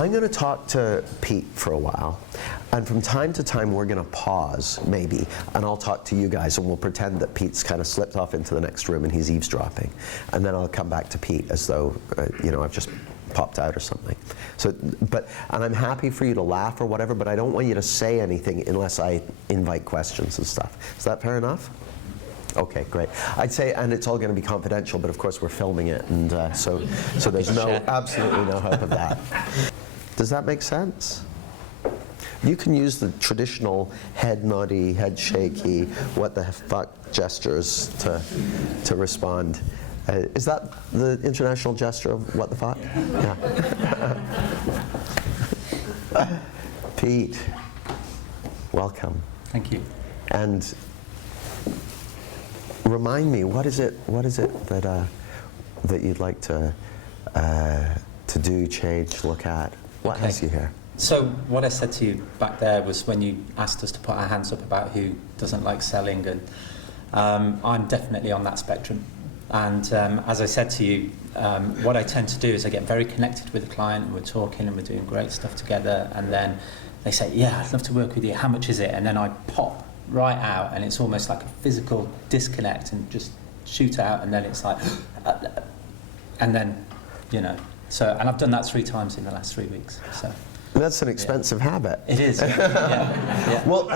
I'm going to talk to Pete for a while, and from time to time we're going to pause, maybe, and I'll talk to you guys, and we'll pretend that Pete's kind of slipped off into the next room and he's eavesdropping, and then I'll come back to Pete as though, you know, I've just popped out or something. So, and I'm happy for you to laugh or whatever, but I don't want you to say anything unless I invite questions and stuff. Is that fair enough? Okay, great. I'd say, and it's all going to be confidential, but of course we're filming it, and so there's absolutely no hope of that. Does that make sense? You can use the traditional head noddy, head shaky, what the fuck gestures to respond. Is that the international gesture of what the fuck? Yeah. Pete, welcome. Thank you. And remind me, what is it that you'd like to do, change, look at? What has you here? So what I said to you back there was when you asked us to put our hands up about who doesn't like selling, and I'm definitely on that spectrum. And as I said to you, what I tend to do is I get very connected with the client, and we're talking and we're doing great stuff together, and then they say, yeah, I'd love to work with you, how much is it? And then I pop right out, and it's almost like a physical disconnect, and just shoot out, and then it's like, and then, you know, so, and I've done that 3 times in the last 3 weeks, so. That's an expensive habit. It is, yeah. Well,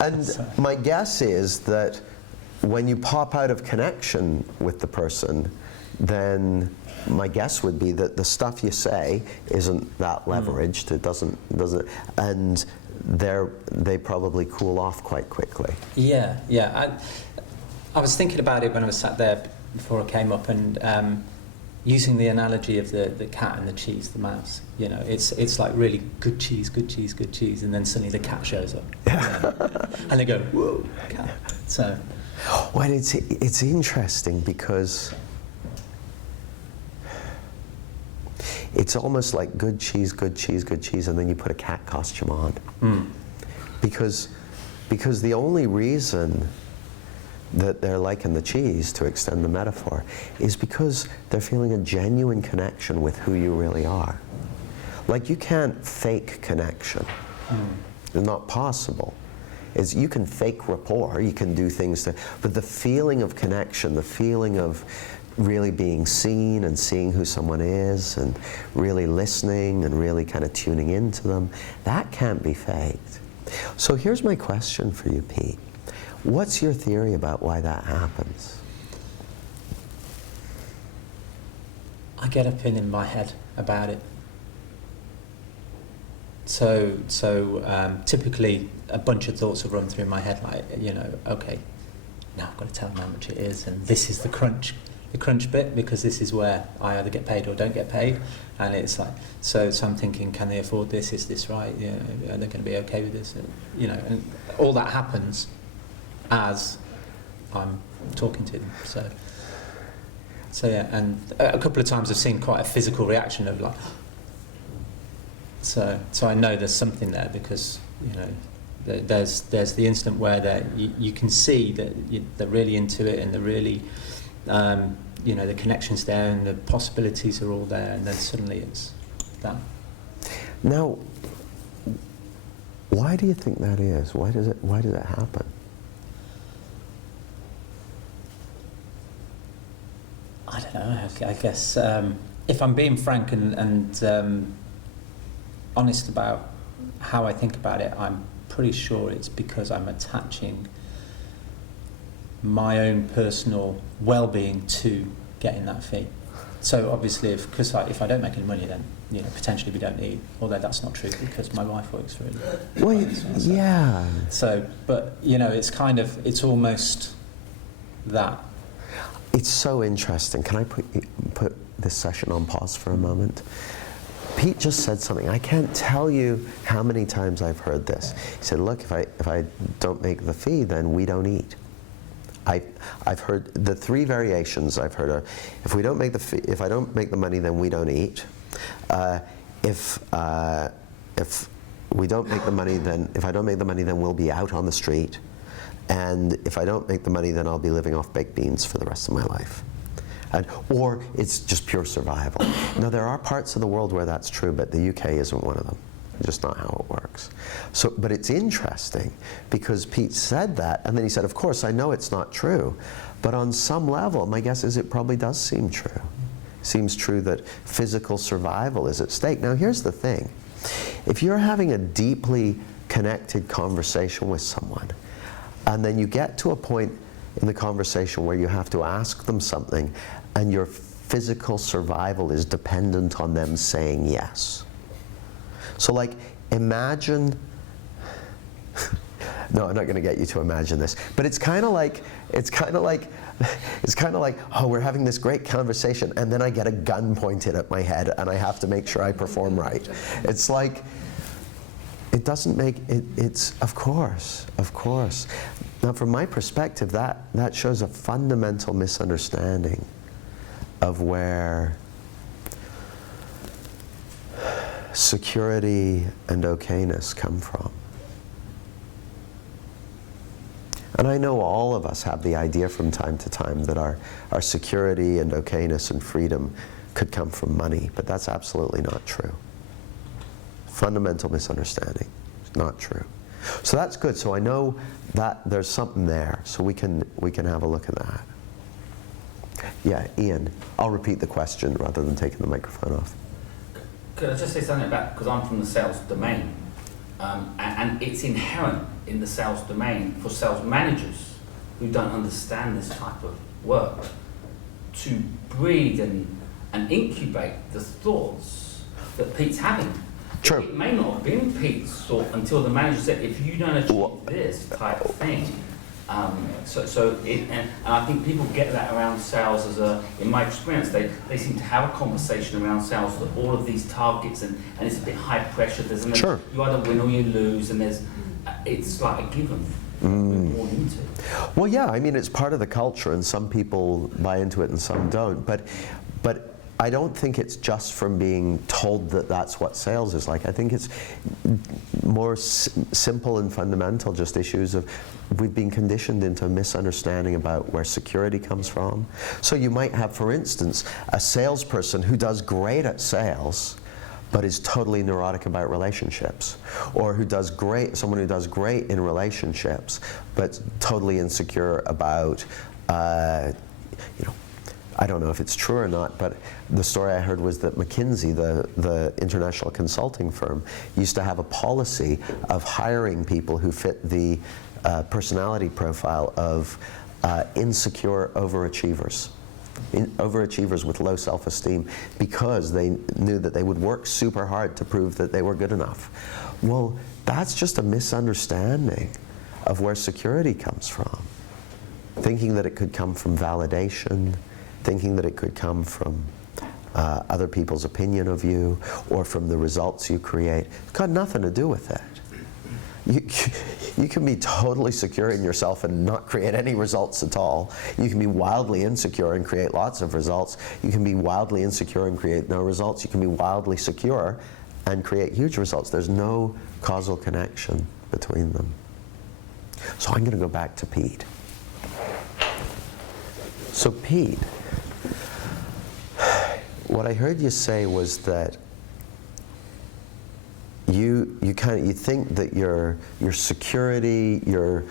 and so, my guess is that when you pop out of connection with the person, then my guess would be that the stuff you say isn't that leveraged. It doesn't, and they probably cool off quite quickly. Yeah. I was thinking about it when I was sat there before I came up, and using the analogy of the cat and the cheese, the mouse. You know, it's like really good cheese, and then suddenly the cat shows up, and they go, whoa, cat. So. Well, it's interesting because it's almost like good cheese, and then you put a cat costume on. Because the only reason that they're liking the cheese, to extend the metaphor, is because they're feeling a genuine connection with who you really are. Like, you can't fake connection. It's not possible. You can fake rapport, you can do things but the feeling of connection, the feeling of really being seen and seeing who someone is and really listening and really kind of tuning into them, that can't be faked. So here's my question for you, Pete. What's your theory about why that happens? I get a pin in my head about it. So typically a bunch of thoughts have run through my head, like, you know, okay, now I've got to tell them how much it is, and this is the crunch bit, because this is where I either get paid or don't get paid, and it's like, so I'm thinking, can they afford this? Is this right? You know, are they going to be okay with this? And, you know, and all that happens as I'm talking to them. So yeah, and a couple of times I've seen quite a physical reaction of like. So I know there's something there, because, you know, there's the instant where you can see that they're really into it, and they're really, you know, the connection's there and the possibilities are all there, and then suddenly it's that. Now, why do you think that is? Why does it happen? I don't know. I guess if I'm being frank and honest about how I think about it, I'm pretty sure it's because I'm attaching my own personal well-being to getting that fee. So obviously, if I don't make any money, then, you know, potentially we don't eat. Although that's not true, because my wife works for it. Well, yeah. So, but, you know, it's almost that. It's so interesting. Can I put this session on pause for a moment? Pete just said something. I can't tell you how many times I've heard this. He said, look, if I don't make the fee, then we don't eat. I've heard the 3 variations I've heard are, if I don't make the money, then we don't eat. If we don't make the money, if I don't make the money, then we'll be out on the street. And if I don't make the money, then I'll be living off baked beans for the rest of my life. or it's just pure survival. Now, there are parts of the world where that's true, but the UK isn't one of them. It's just not how it works. So, but it's interesting because Pete said that, and then he said, of course, I know it's not true, but on some level, my guess is it probably does seem true. Seems true that physical survival is at stake. Now, here's the thing. If you're having a deeply connected conversation with someone, and then you get to a point in the conversation where you have to ask them something, and your physical survival is dependent on them saying yes. So, like, imagine, no, I'm not going to get you to imagine this, but it's kind of like, oh, we're having this great conversation, and then I get a gun pointed at my head, and I have to make sure I perform right. It's like, it doesn't make, it's, of course. Now, from my perspective, that shows a fundamental misunderstanding of where security and okayness come from. And I know all of us have the idea from time to time that our security and okayness and freedom could come from money, but that's absolutely not true. Fundamental misunderstanding. It's not true. So that's good. So I know that there's something there. So we can have a look at that. Yeah, Ian. I'll repeat the question rather than taking the microphone off. Could I just say something about, because I'm from the sales domain, and it's inherent in the sales domain for sales managers who don't understand this type of work to breed and incubate the thoughts that Pete's having. True. It may not have been Pete's thought until the manager said, if you don't achieve this type of thing. And I think people get that around sales in my experience, they seem to have a conversation around sales that all of these targets and it's a bit high pressure. Sure. You either win or you lose, and it's like a given. We're born into. Well, yeah, I mean, it's part of the culture, and some people buy into it and some don't. But I don't think it's just from being told that that's what sales is like. I think it's more simple and fundamental, just issues of we've been conditioned into a misunderstanding about where security comes from. So you might have, for instance, a salesperson who does great at sales, but is totally neurotic about relationships, or someone who does great in relationships, but totally insecure about, I don't know if it's true or not, but the story I heard was that McKinsey, the international consulting firm, used to have a policy of hiring people who fit the personality profile of insecure overachievers. Overachievers with low self-esteem, because they knew that they would work super hard to prove that they were good enough. Well, that's just a misunderstanding of where security comes from. Thinking that it could come from validation, thinking that it could come from other people's opinion of you, or from the results you create. It's got nothing to do with it. You can be totally secure in yourself and not create any results at all. You can be wildly insecure and create lots of results. You can be wildly insecure and create no results. You can be wildly secure and create huge results. There's no causal connection between them. So I'm going to go back to Pete. So Pete, what I heard you say was that you think that your security, your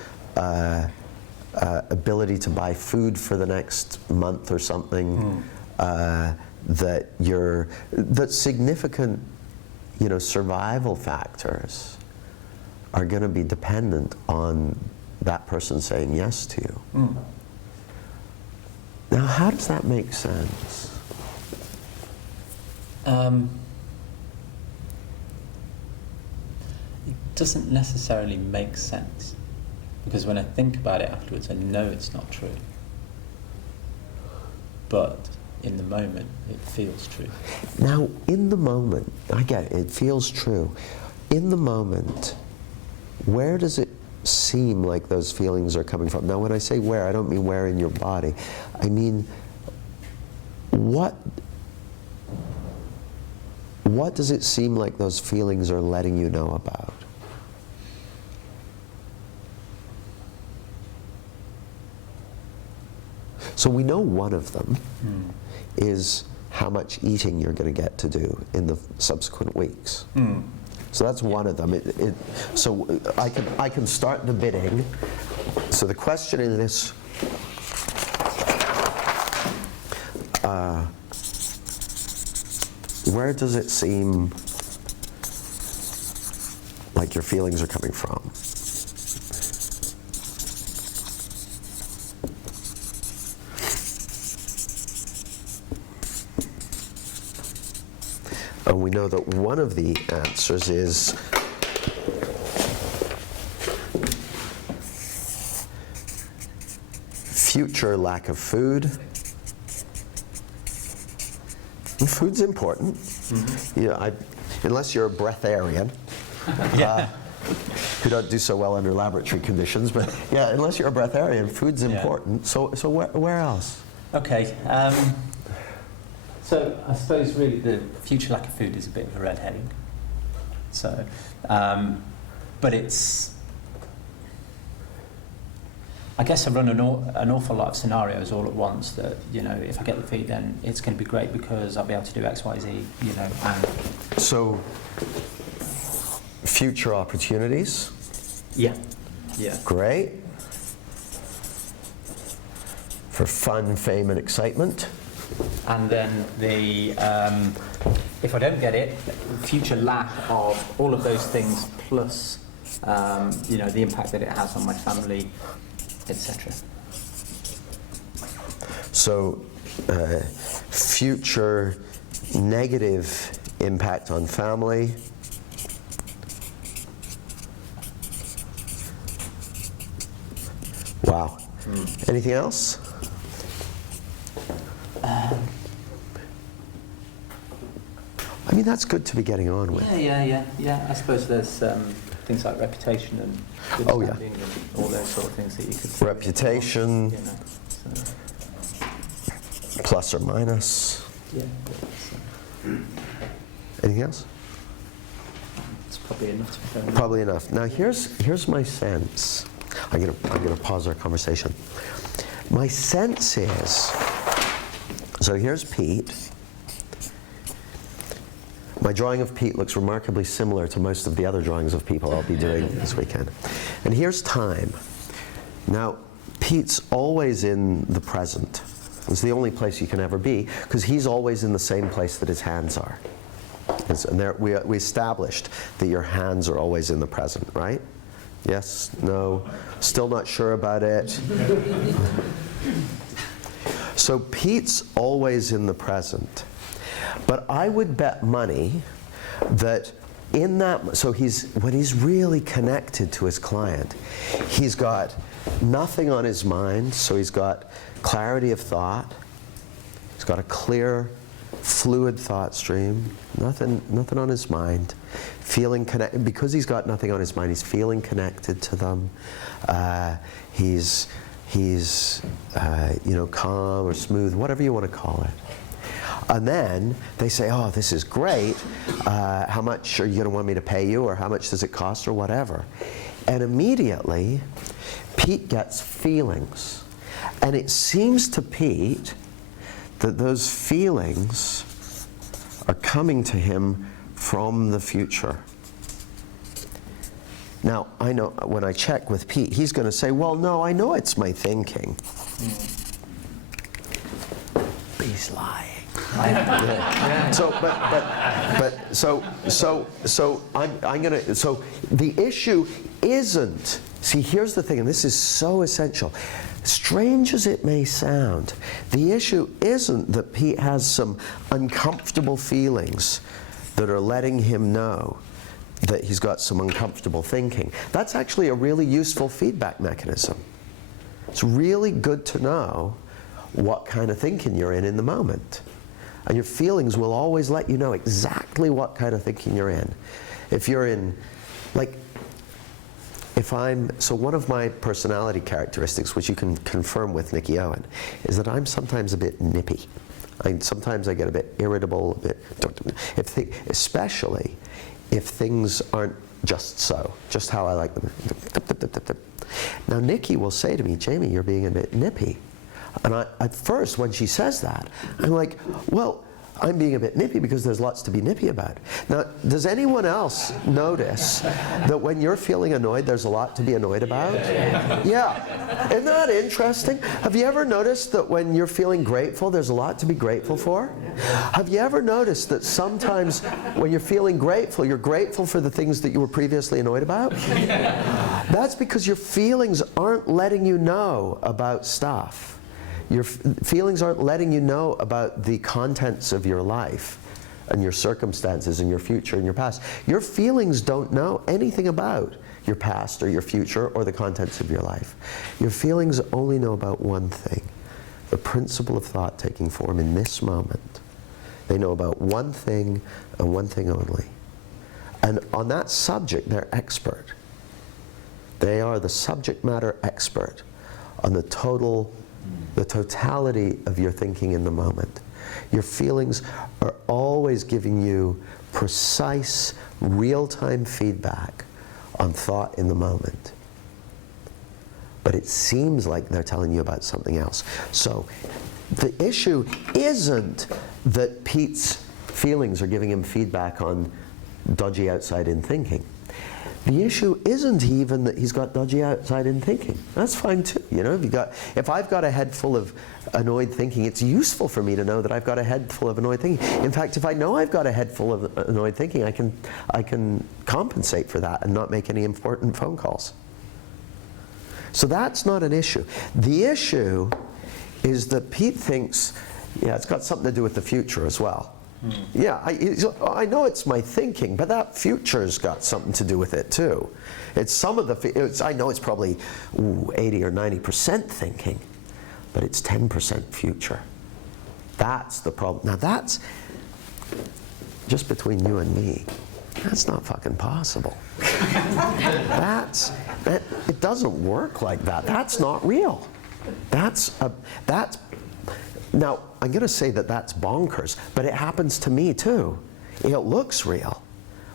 ability to buy food for the next month or something, that significant, survival factors are going to be dependent on that person saying yes to you. Now, how does that make sense? It doesn't necessarily make sense, because when I think about it afterwards, I know it's not true. But in the moment, it feels true. Now, in the moment, I get it, it feels true. In the moment, where does it seem like those feelings are coming from? Now, when I say where, I don't mean where in your body. I mean, what does it seem like those feelings are letting you know about? So we know one of them is how much eating you're going to get to do in the subsequent weeks. So that's one of them. So I can start the bidding. So the question in this, where does it seem like your feelings are coming from? And we know that one of the answers is future lack of food. And food's important. Unless you're a breatharian, who don't do so well under laboratory conditions, but yeah, unless you're a breatharian, food's important. So where else? Okay. So I suppose really the future lack of food is a bit of a red herring. So, but it's, I guess I run an awful lot of scenarios all at once that, if I get the feed, then it's going to be great because I'll be able to do X, Y, Z, and... So, future opportunities? Yeah. Great. For fun, fame, and excitement? And then if I don't get it, future lack of all of those things plus, the impact that it has on my family, etc. So, future negative impact on family. Wow. Anything else? I mean, that's good to be getting on with. Yeah. I suppose there's things like reputation and good standing and all those sort of things that you could... Reputation, plus or minus. Yeah. Anything else? It's probably enough to go. Probably enough. Now here's my sense. I'm gonna pause our conversation. My sense is, so here's Pete. My drawing of Pete looks remarkably similar to most of the other drawings of people I'll be doing this weekend. And here's time. Now, Pete's always in the present. It's the only place you can ever be, because he's always in the same place that his hands are. And there, we established that your hands are always in the present, right? Yes? No? Still not sure about it? So Pete's always in the present. But I would bet money that in that, so when he's really connected to his client, he's got nothing on his mind, so he's got clarity of thought, he's got a clear, fluid thought stream, nothing on his mind, feeling connected, because he's got nothing on his mind, he's feeling connected to them, he's calm or smooth, whatever you want to call it. And then they say, oh, this is great. How much are you going to want me to pay you? Or how much does it cost? Or whatever. And immediately, Pete gets feelings. And it seems to Pete that those feelings are coming to him from the future. Now, I know when I check with Pete, he's going to say, well, no, I know it's my thinking. But he's lying. Yeah. So I'm gonna. So the issue isn't. See, here's the thing, and this is so essential. Strange as it may sound, the issue isn't that Pete has some uncomfortable feelings that are letting him know that he's got some uncomfortable thinking. That's actually a really useful feedback mechanism. It's really good to know what kind of thinking you're in the moment. And your feelings will always let you know exactly what kind of thinking you're in. If you're in, so one of my personality characteristics, which you can confirm with Nikki Owen, is that I'm sometimes a bit nippy. Sometimes I get a bit irritable, especially if things aren't just how I like them. Now Nikki will say to me, Jamie, you're being a bit nippy. And at first, when she says that, I'm like, well, I'm being a bit nippy because there's lots to be nippy about. Now, does anyone else notice that when you're feeling annoyed, there's a lot to be annoyed about? Yeah. Isn't that interesting? Have you ever noticed that when you're feeling grateful, there's a lot to be grateful for? Have you ever noticed that sometimes when you're feeling grateful, you're grateful for the things that you were previously annoyed about? That's because your feelings aren't letting you know about stuff. Your feelings aren't letting you know about the contents of your life and your circumstances and your future and your past. Your feelings don't know anything about your past or your future or the contents of your life. Your feelings only know about one thing, the principle of thought taking form in this moment. They know about one thing and one thing only. And on that subject, they're expert. They are the subject matter expert on the totality of your thinking in the moment. Your feelings are always giving you precise, real-time feedback on thought in the moment. But it seems like they're telling you about something else. So the issue isn't that Pete's feelings are giving him feedback on dodgy outside-in thinking. The issue isn't even that he's got dodgy outside-in thinking. That's fine too. You know, if I've got a head full of annoyed thinking, it's useful for me to know that I've got a head full of annoyed thinking. In fact, if I know I've got a head full of annoyed thinking, I can compensate for that and not make any important phone calls. So that's not an issue. The issue is that Pete thinks, yeah, it's got something to do with the future as well. Yeah, I know it's my thinking, but that future's got something to do with it too. It's some of the, I know it's probably 80 or 90% thinking, but it's 10% future. That's the problem. Now that's, just between you and me, that's not fucking possible. It doesn't work like that. That's not real. Now, I'm going to say that that's bonkers, but it happens to me too. It looks real,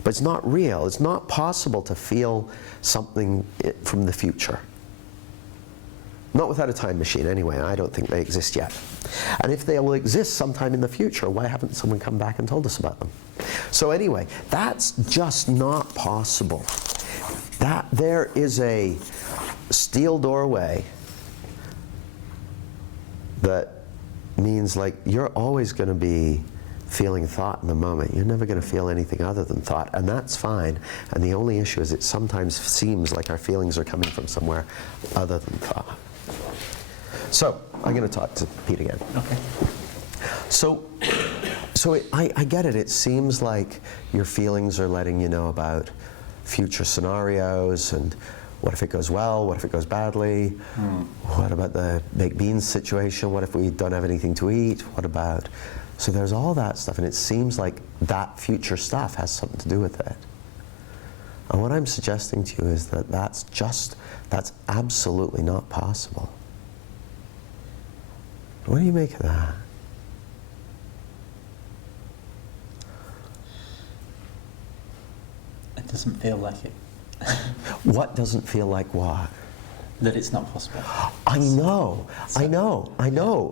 but it's not real. It's not possible to feel something from the future. Not without a time machine anyway. I don't think they exist yet. And if they will exist sometime in the future, why haven't someone come back and told us about them? So anyway, that's just not possible. That there is a steel doorway that means like you're always going to be feeling thought in the moment. You're never going to feel anything other than thought, and that's fine. And the only issue is it sometimes seems like our feelings are coming from somewhere other than thought. So I'm going to talk to Pete again. Okay. So I get it. It seems like your feelings are letting you know about future scenarios and what if it goes well? What if it goes badly? What about the baked beans situation? What if we don't have anything to eat? What about... So there's all that stuff, and it seems like that future stuff has something to do with it. And what I'm suggesting to you is that that's absolutely not possible. What do you make of that? It doesn't feel like it. What doesn't feel like what? That it's not possible. I know.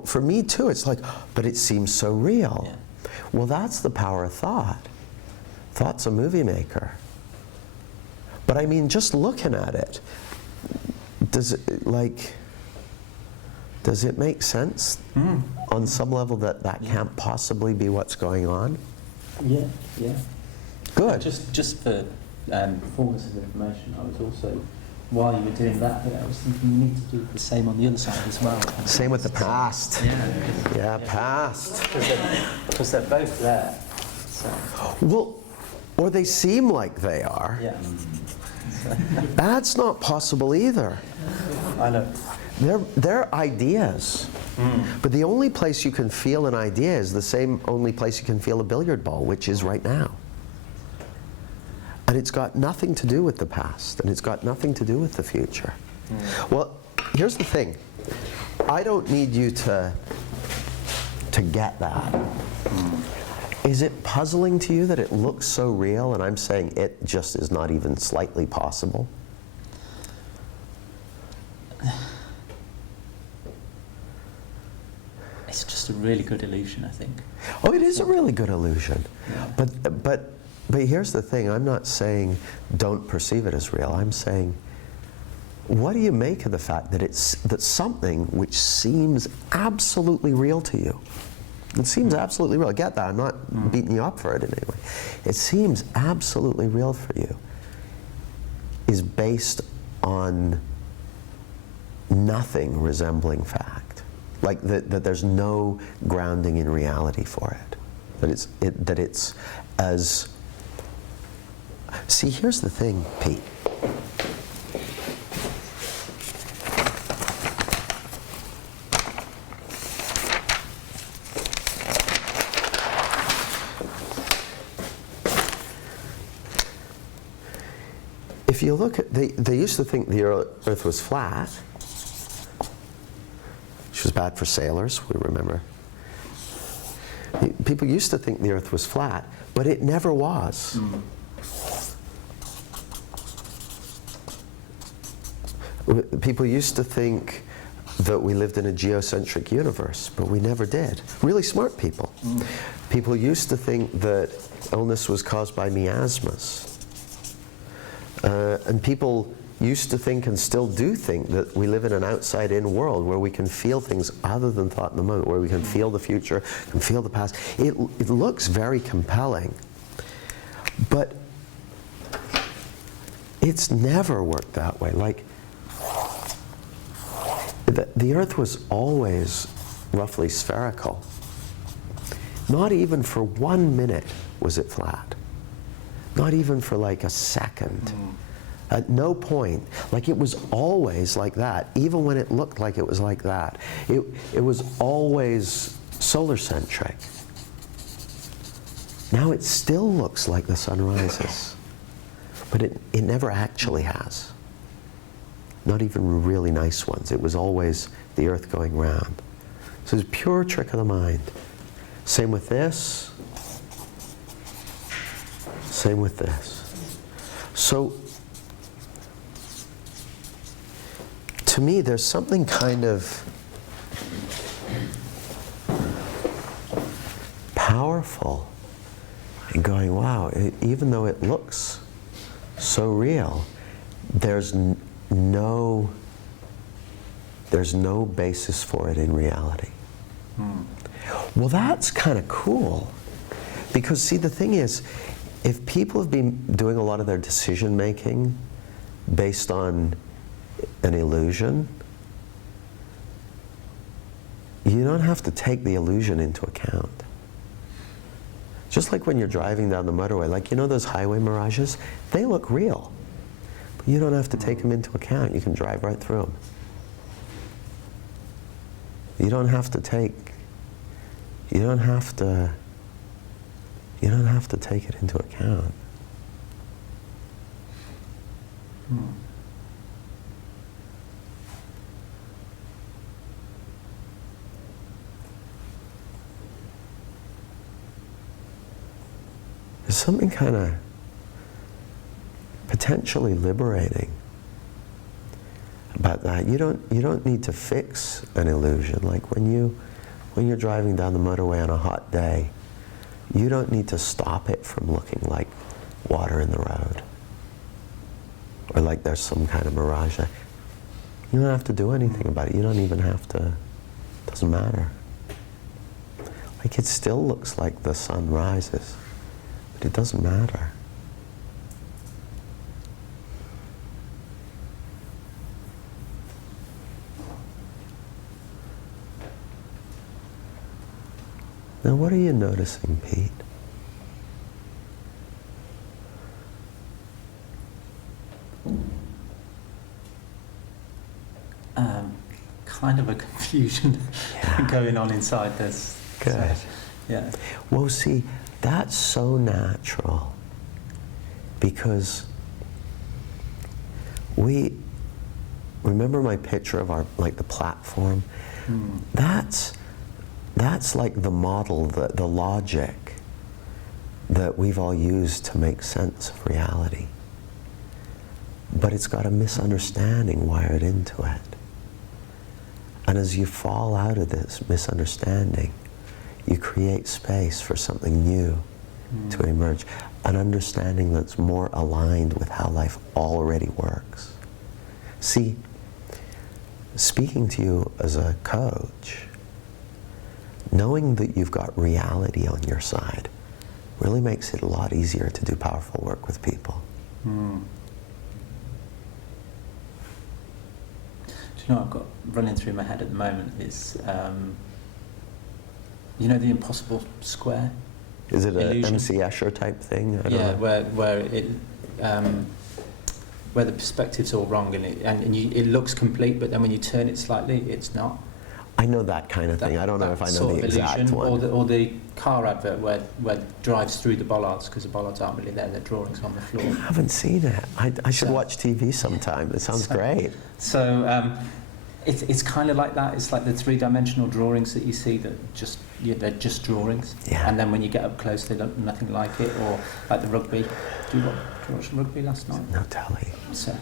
For me too, it's like, but it seems so real. Yeah. Well, that's the power of thought. Thought's a movie maker. But I mean, just looking at it, does it make sense on some level that can't possibly be what's going on? Yeah. Good. Just for fullness of information, I was also, while you were doing that bit, I was thinking you need to do the same on the other side as well. Same with the past. Yeah, past. Because they're both there. So. Well, or they seem like they are. Yeah. That's not possible either. I know. They're ideas. But the only place you can feel an idea is the same only place you can feel a billiard ball, which is right now. And it's got nothing to do with the past, and it's got nothing to do with the future. Well, here's the thing. I don't need you to get that. Is it puzzling to you that it looks so real, and I'm saying it just is not even slightly possible? it's just a really good illusion, I think. Oh, it is a really good illusion. Yeah. But here's the thing, I'm not saying don't perceive it as real. I'm saying, what do you make of the fact that that something which seems absolutely real to you, it seems absolutely real, I get that, I'm not beating you up for it in any way, it seems absolutely real for you, is based on nothing resembling fact. Like that there's no grounding in reality for it. That it's as... See, here's the thing, Pete. If you look at, they used to think the Earth was flat, which was bad for sailors, we remember. People used to think the Earth was flat, but it never was. People used to think that we lived in a geocentric universe, but we never did. Really smart people. People used to think that illness was caused by miasmas. And people used to think, and still do think, that we live in an outside-in world where we can feel things other than thought in the moment, where we can feel the future, can feel the past. It looks very compelling, but it's never worked that way. Like, the Earth was always roughly spherical. Not even for 1 minute was it flat. Not even for like a second. At no point. Like, it was always like that, even when it looked like it was like that. It was always solar-centric. Now it still looks like the sun rises, but it never actually has. Not even really nice ones. It was always the Earth going round. So it's a pure trick of the mind. Same with this. Same with this. So, to me, there's something kind of powerful in going, wow, even though it looks so real, there's no basis for it in reality. Well, that's kind of cool. Because, see, the thing is, if people have been doing a lot of their decision making based on an illusion, you don't have to take the illusion into account. Just like when you're driving down the motorway, like, you know those highway mirages? They look real. But you don't have to take them into account. You can drive right through them. You don't have to take it into account. There's something kind of potentially liberating about that. You don't need to fix an illusion. Like when you're driving down the motorway on a hot day, you don't need to stop it from looking like water in the road, or like there's some kind of mirage. You don't have to do anything about it. You don't even have to. It doesn't matter. Like, it still looks like the sun rises, but it doesn't matter. Now, what are you noticing, Pete? Kind of a confusion going on inside this. Good. So, yeah. Well, see, that's so natural, because remember my picture of the platform? That's like the model, the logic that we've all used to make sense of reality. But it's got a misunderstanding wired into it. And as you fall out of this misunderstanding, you create space for something new to emerge, an understanding that's more aligned with how life already works. See, speaking to you as a coach, knowing that you've got reality on your side really makes it a lot easier to do powerful work with people. Do you know what I've got running through my head at the moment is, you know, the impossible square? Is it an Illusion. MC Escher type thing? I don't Yeah, know. where the perspective's all wrong and it looks complete, but then when you turn it slightly, it's not. I know that kind of thing. I don't know if I know sort the of exact illusion, one. or the car advert where it drives through the bollards, because the bollards aren't really there, they're drawings on the floor. I haven't seen it. I should So- watch TV sometime. It sounds great. So it's kind of like that. It's like the three-dimensional drawings that you see that they're just drawings. Yeah. And then when you get up close, they look nothing like it. Or like the rugby. Did you watch rugby last night? No telly. So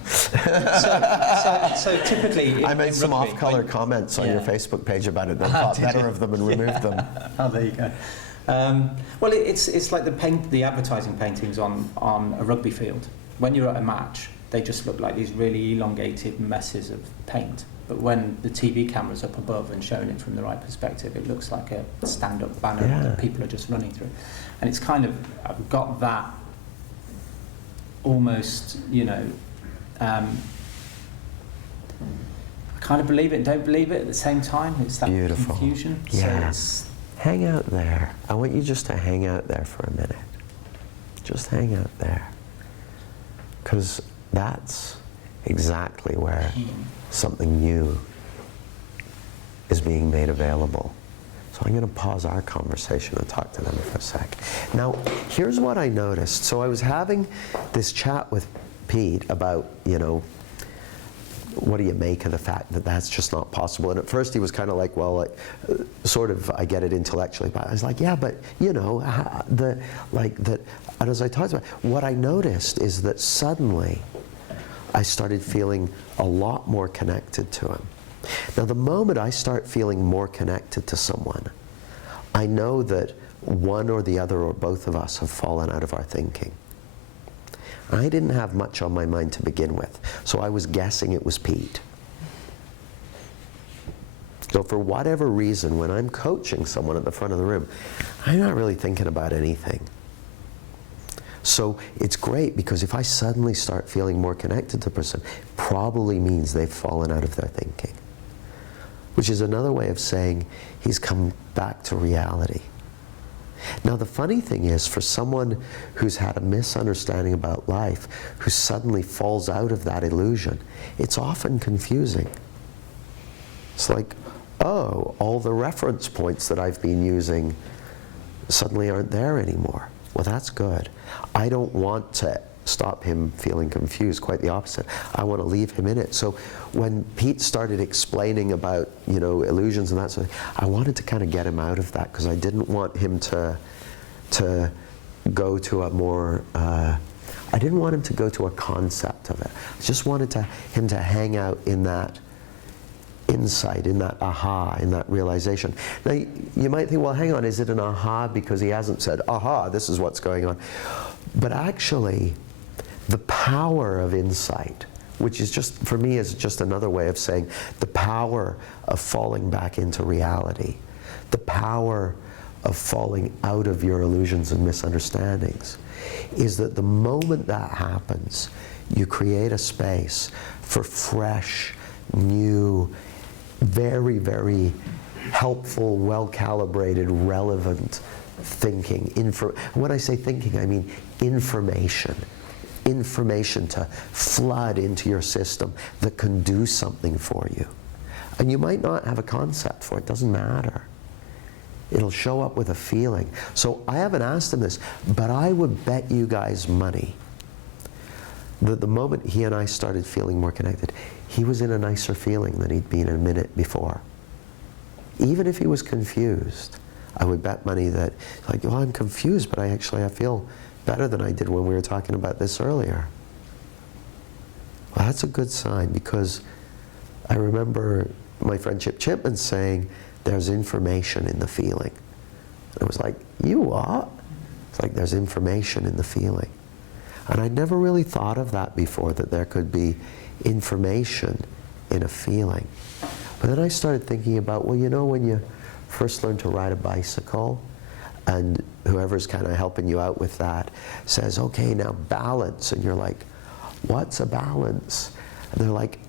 typically, I made some rugby, off-color comments on your Yeah. Facebook page about it, and I thought Did better you? of them and removed them. Oh, there you go. Well, it's like the advertising paintings on a rugby field. When you're at a match, they just look like these really elongated messes of paint. But when the TV camera's up above and showing it from the right perspective, it looks like a stand-up banner Yeah. that people are just running through. And it's kind of, I've got that almost, you know, I kind of believe it and don't believe it at the same time. It's that Beautiful. confusion. Yeah. So it's, Hang out there. I want you just to hang out there for a minute. Just hang out there. Because that's exactly where something new is being made available. So I'm going to pause our conversation and talk to them for a sec. Now, here's what I noticed. So I was having this chat with Pete about, you know, what do you make of the fact that that's just not possible? And at first he was kind of like, well, like, sort of, I get it intellectually, but I was like, yeah, but you know, and as I talked about, what I noticed is that suddenly I started feeling a lot more connected to him. Now, the moment I start feeling more connected to someone, I know that one or the other or both of us have fallen out of our thinking. I didn't have much on my mind to begin with, so I was guessing it was Pete. So for whatever reason, when I'm coaching someone at the front of the room, I'm not really thinking about anything. So it's great because if I suddenly start feeling more connected to a person, it probably means they've fallen out of their thinking. Which is another way of saying he's come back to reality. Now the funny thing is, for someone who's had a misunderstanding about life, who suddenly falls out of that illusion, it's often confusing. It's like, oh, all the reference points that I've been using suddenly aren't there anymore. Well, that's good. I don't want to stop him feeling confused, quite the opposite. I want to leave him in it. So when Pete started explaining about, you know, illusions and that sort of thing, I wanted to kind of get him out of that because I didn't want him to go to a more, I didn't want him to go to a concept of it. I just wanted him to hang out in that insight, in that aha, in that realization. Now, you might think, well, hang on, is it an aha because he hasn't said, aha, this is what's going on? But actually, the power of insight, which is just, for me, is just another way of saying the power of falling back into reality, the power of falling out of your illusions and misunderstandings, is that the moment that happens, you create a space for fresh, new, very, very helpful, well-calibrated, relevant thinking. When I say thinking, I mean information. Information to flood into your system that can do something for you. And you might not have a concept for it, doesn't matter. It'll show up with a feeling. So I haven't asked him this, but I would bet you guys money that the moment he and I started feeling more connected, he was in a nicer feeling than he'd been a minute before. Even if he was confused, I would bet money that, like, well, I'm confused, but I feel better than I did when we were talking about this earlier. Well, that's a good sign, because I remember my friend Chip Chipman saying, there's information in the feeling. And it was like, you what? It's like, there's information in the feeling. And I'd never really thought of that before, that there could be information in a feeling. But then I started thinking about, well, you know, when you first learn to ride a bicycle, and whoever's kind of helping you out with that says, okay, now balance. And you're like, what's a balance? And they're like,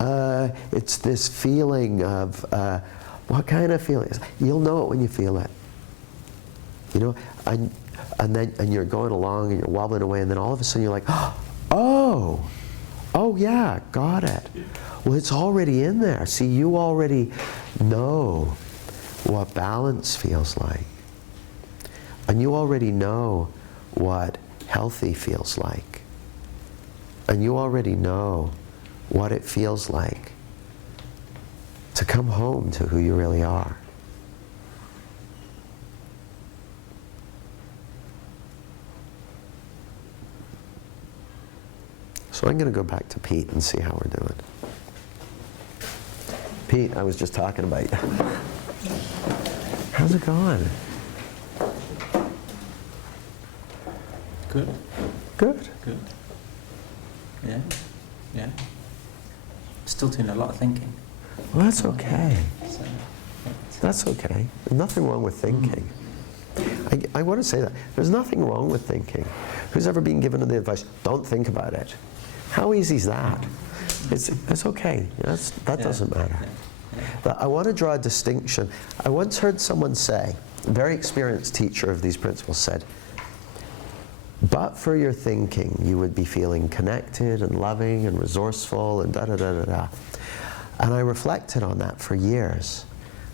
it's this feeling of, what kind of feeling? You'll know it when you feel it. You know, and you're going along and you're wobbling away, and then all of a sudden you're like, oh yeah, got it. Well, it's already in there. See, you already know what balance feels like. And you already know what healthy feels like. And you already know what it feels like to come home to who you really are. So I'm going to go back to Pete and see how we're doing. Pete, I was just talking about you. How's it going? Good. Good. Good. Yeah. Yeah. Still doing a lot of thinking. Well, that's okay. So, That's okay. There's nothing wrong with thinking. I want to say that. There's nothing wrong with thinking. Who's ever been given the advice, don't think about it? How easy is that? It's okay. That doesn't matter. But I want to draw a distinction. I once heard someone say, a very experienced teacher of these principles said, but for your thinking, you would be feeling connected and loving and resourceful and da-da-da-da-da. And I reflected on that for years.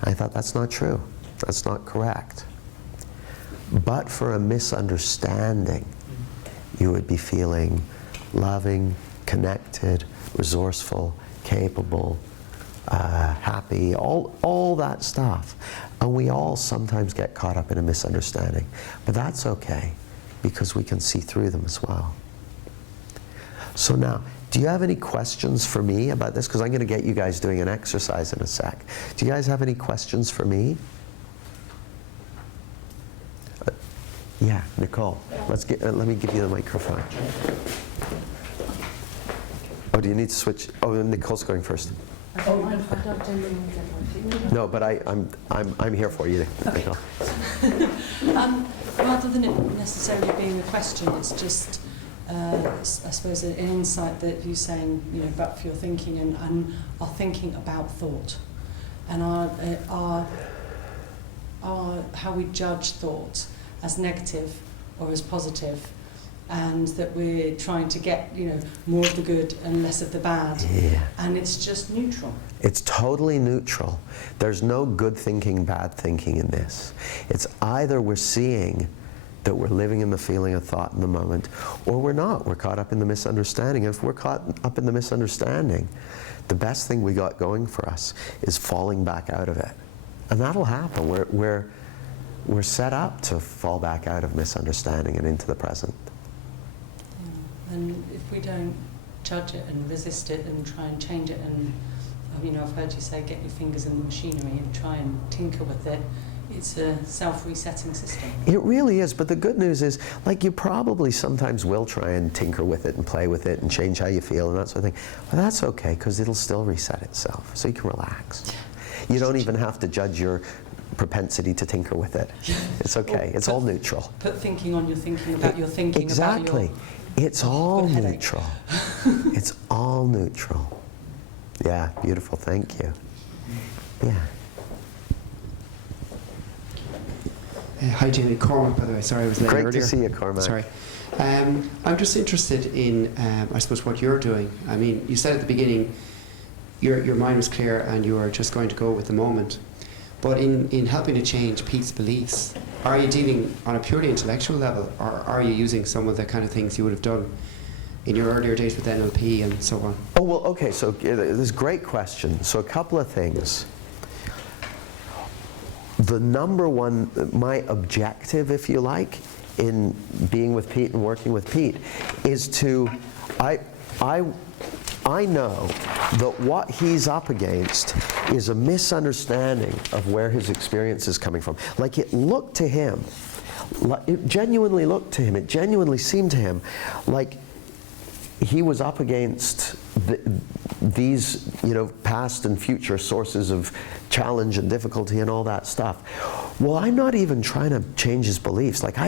I thought, that's not true. That's not correct. But for a misunderstanding, you would be feeling loving, connected, resourceful, capable, happy, all that stuff. And we all sometimes get caught up in a misunderstanding. But that's okay, because we can see through them as well. So now, do you have any questions for me about this? Because I'm going to get you guys doing an exercise in a sec. Do you guys have any questions for me? Yeah, Nicole. Let me give you the microphone. Oh, do you need to switch? Oh, Nicole's going first. No, but I'm here for you, Nicole. Rather than it necessarily being a question, it's just, I suppose, an insight that you're saying, you know, but for your thinking and are thinking about thought, and are how we judge thought as negative or as positive, and that we're trying to get, you know, more of the good and less of the bad. Yeah. And it's just neutral. It's totally neutral. There's no good thinking, bad thinking in this. It's either we're seeing that we're living in the feeling of thought in the moment, or we're not. We're caught up in the misunderstanding. If we're caught up in the misunderstanding, the best thing we got going for us is falling back out of it. And that'll happen. We're set up to fall back out of misunderstanding and into the present. Yeah. And if we don't judge it and resist it and try and change it, and you know, I've heard you say get your fingers in the machinery and try and tinker with it, it's a self-resetting system. It really is, but the good news is, like, you probably sometimes will try and tinker with it and play with it and change how you feel and that sort of thing. But that's okay, because it'll still reset itself, so you can relax. You don't even have to judge your propensity to tinker with it. It's okay. It's all neutral. Put thinking on your thinking about your thinking exactly. about It's all neutral. It's all neutral. Yeah, beautiful. Thank you. Yeah. Hi Jamie, Cormac by the way, sorry I was late earlier. Great to see you, Cormac. Sorry. I'm just interested in, I suppose, what you're doing. I mean, you said at the beginning your mind was clear and you were just going to go with the moment. But in helping to change Pete's beliefs, are you dealing on a purely intellectual level, or are you using some of the kind of things you would have done in your earlier days with NLP and so on? Oh, well, okay, so this is a great question. So a couple of things. The number one, my objective, if you like, in being with Pete and working with Pete is to, I know that what he's up against is a misunderstanding of where his experience is coming from. Like, it looked to him, it genuinely looked to him, it genuinely seemed to him like he was up against these, past and future sources of challenge and difficulty and all that stuff. Well, I'm not even trying to change his beliefs. Like,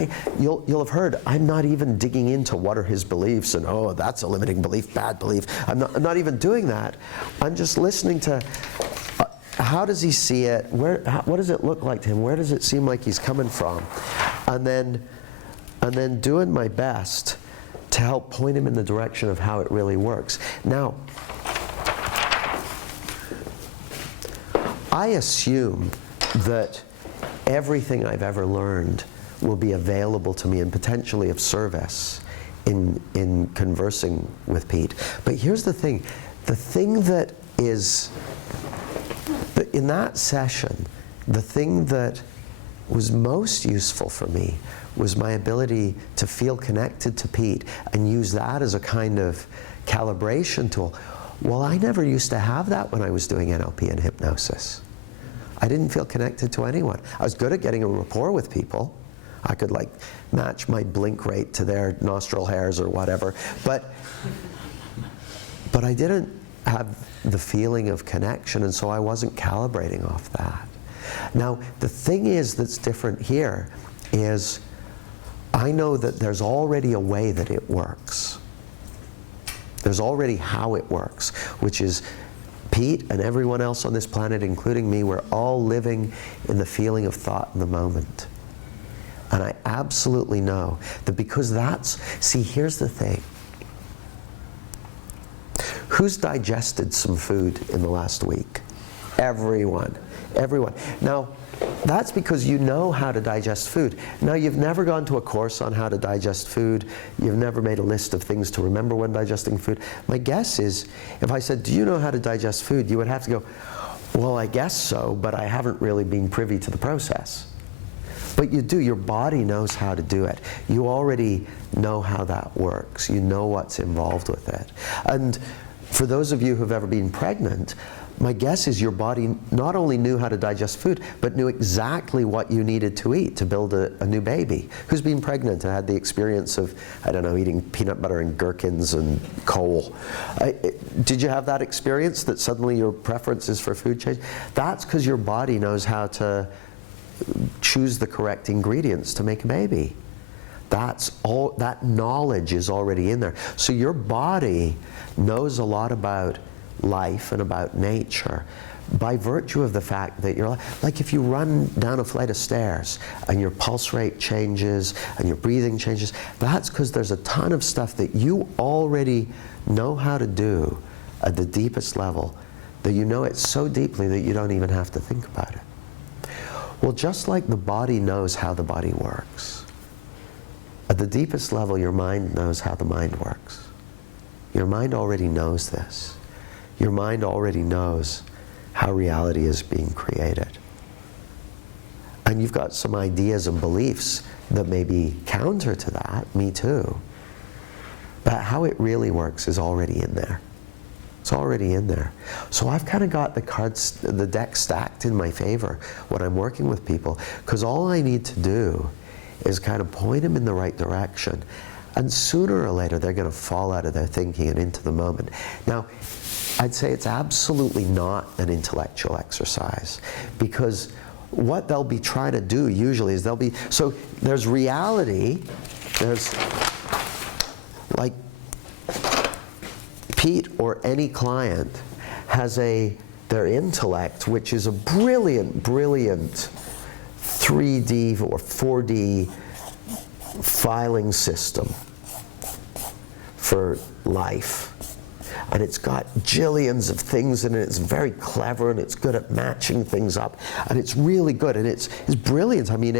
you'll have heard, I'm not even digging into what are his beliefs and, oh, that's a limiting belief, bad belief. I'm not even doing that. I'm just listening to how does he see it? What does it look like to him? Where does it seem like he's coming from? And then doing my best to help point him in the direction of how it really works. Now, I assume that everything I've ever learned will be available to me and potentially of service in conversing with Pete. But here's the thing that is, in that session, the thing that was most useful for me was my ability to feel connected to Pete and use that as a kind of calibration tool. Well, I never used to have that when I was doing NLP and hypnosis. I didn't feel connected to anyone. I was good at getting a rapport with people. I could match my blink rate to their nostril hairs or whatever, but I didn't have the feeling of connection, and so I wasn't calibrating off that. Now, the thing that's different here is I know that there's already a way that it works. There's already how it works, which is Pete and everyone else on this planet, including me, we're all living in the feeling of thought in the moment. And I absolutely know that because here's the thing. Who's digested some food in the last week? Everyone. Everyone. Now, that's because you know how to digest food. Now, you've never gone to a course on how to digest food. You've never made a list of things to remember when digesting food. My guess is, if I said, do you know how to digest food? You would have to go, well, I guess so, but I haven't really been privy to the process. But you do. Your body knows how to do it. You already know how that works. You know what's involved with it. And for those of you who've ever been pregnant, my guess is your body not only knew how to digest food, but knew exactly what you needed to eat to build a new baby. Who's been pregnant and had the experience of, I don't know, eating peanut butter and gherkins and coal? Did you have that experience that suddenly your preferences for food change? That's because your body knows how to choose the correct ingredients to make a baby. That's all, that knowledge is already in there. So your body knows a lot about life and about nature by virtue of the fact that you're like if you run down a flight of stairs and your pulse rate changes and your breathing changes, that's because there's a ton of stuff that you already know how to do at the deepest level, that you know it so deeply that you don't even have to think about it. Well, just like the body knows how the body works, at the deepest level your mind knows how the mind works. Your mind already knows this. Your mind already knows how reality is being created. And you've got some ideas and beliefs that may be counter to that, me too. But how it really works is already in there. It's already in there. So I've kind of got the deck stacked in my favor when I'm working with people, because all I need to do is kind of point them in the right direction. And sooner or later, they're going to fall out of their thinking and into the moment. Now, I'd say it's absolutely not an intellectual exercise, because what they'll be trying to do usually is so there's reality, there's like Pete or any client has their intellect, which is a brilliant 3D or 4D filing system for life. And it's got jillions of things in it. It's very clever, and it's good at matching things up, and it's really good, and it's brilliant. I mean,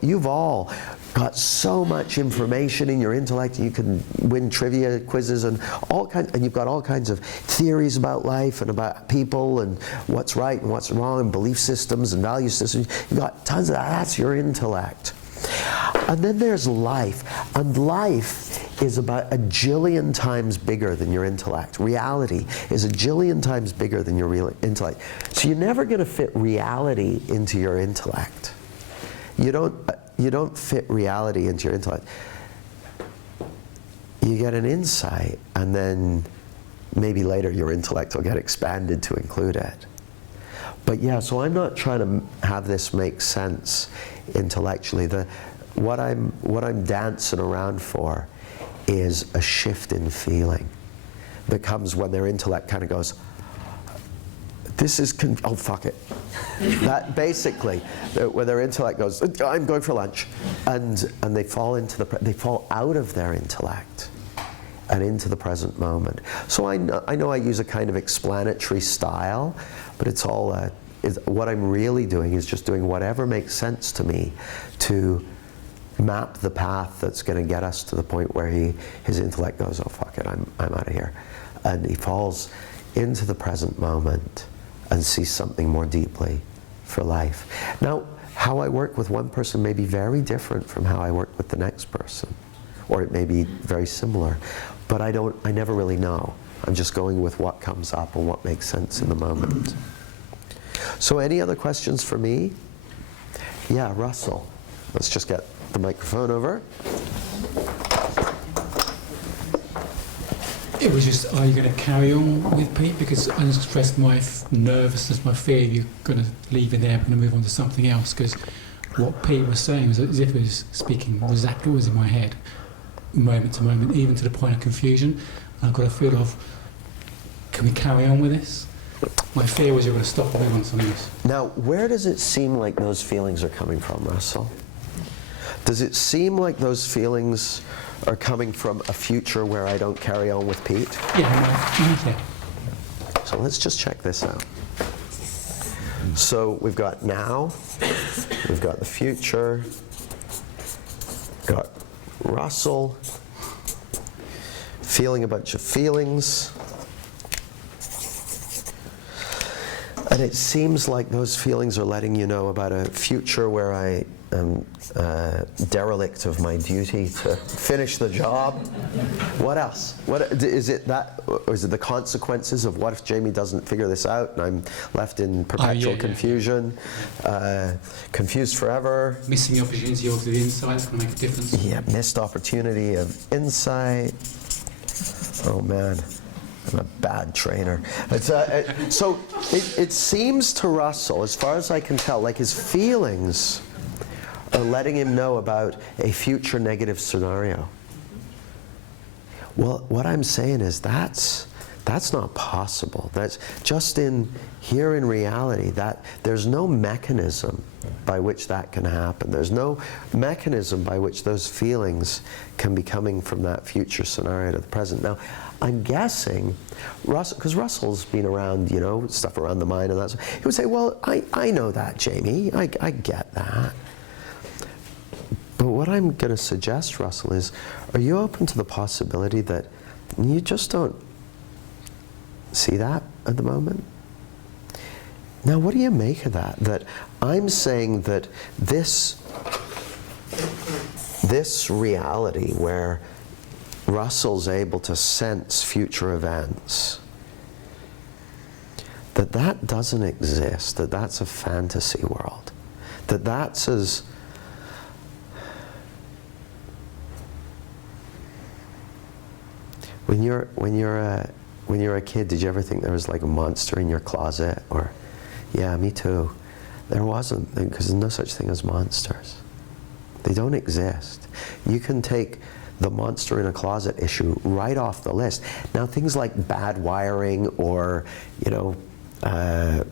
you've all got so much information in your intellect. You can win trivia quizzes and and you've got all kinds of theories about life and about people and what's right and what's wrong and belief systems and value systems. You've got tons of that. That's your intellect. And then there's life, and life is about a jillion times bigger than your intellect. Reality is a jillion times bigger than your real intellect. So you're never going to fit reality into your intellect. You don't fit reality into your intellect. You get an insight, and then maybe later your intellect will get expanded to include it. But yeah, so I'm not trying to have this make sense intellectually. What I'm dancing around for is a shift in feeling that comes when their intellect kind of goes, this is, oh fuck it. That basically, where their intellect goes, I'm going for lunch, and they fall out of their intellect and into the present moment. So I know I use a kind of explanatory style, but it's all, what I'm really doing is just doing whatever makes sense to me to map the path that's going to get us to the point where his intellect goes, oh fuck it, I'm out of here. And he falls into the present moment and sees something more deeply for life. Now, how I work with one person may be very different from how I work with the next person. Or it may be very similar. But I never really know. I'm just going with what comes up and what makes sense in the moment. So any other questions for me? Yeah, Russell. Let's just get the microphone over. It was just, are you going to carry on with Pete? Because I expressed my nervousness, my fear you're going to leave it there and move on to something else. Because what Pete was saying was as if he was speaking exactly what was in my head, moment to moment, even to the point of confusion. And I've got a feel of, can we carry on with this? My fear was you're going to stop and move on to something else. Now, where does it seem like those feelings are coming from, Russell? Does it seem like those feelings are coming from a future where I don't carry on with Pete? Yeah. So let's just check this out. So we've got now, we've got the future, got Russell feeling a bunch of feelings. And it seems like those feelings are letting you know about a future where I am derelict of my duty to finish the job. What else? What is it that, or is it the consequences of what if Jamie doesn't figure this out and I'm left in perpetual confusion, confused forever? Missing the opportunity of the insight is going to make a difference. Yeah, missed opportunity of insight. Oh man. I'm a bad trainer. So it seems to Russell, as far as I can tell, like his feelings are letting him know about a future negative scenario. Well, what I'm saying is that's not possible. That's just here in reality, that there's no mechanism by which that can happen. There's no mechanism by which those feelings can be coming from that future scenario to the present. Now, I'm guessing, Russell, because Russell's been around, stuff around the mind and that. He would say, well, I know that, Jamie. I get that. But what I'm going to suggest, Russell, is, are you open to the possibility that you just don't see that at the moment? Now, what do you make of that? That I'm saying that this reality where Russell's able to sense future events, that doesn't exist, that's a fantasy world, that's as when you're a kid, did you ever think there was like a monster in your closet? Or, yeah, me too. There wasn't, because there's no such thing as monsters. They don't exist. You can take the monster in a closet issue right off the list. Now, things like bad wiring or,